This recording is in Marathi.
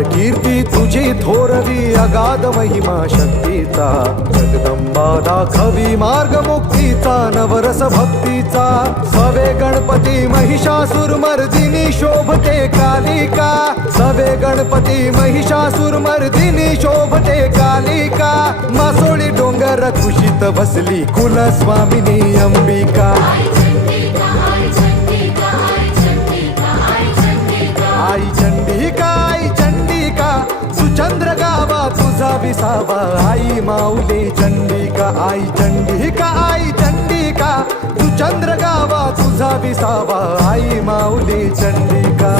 अपार कीर्ती तुझी थोरवी अगाध महिमा शक्तीचा जगदंबा दाखवी मार्ग मुक्तीचा नवरस भक्तीचा सवे गणपती महिषासुर मर्दिनी शोभते कालिका सवे गणपती महिषासुर मर्दिनी शोभते कालिका मासोळी डोंगर कुशीत बसली कुलस्वामिनी अंबिका आई चंडिका तू चंद्र गावा तुझा विसावा आई माऊली चंडिका आई चंडिका तू चंद्र गावा तुझा विसावा आई माऊली चंडिका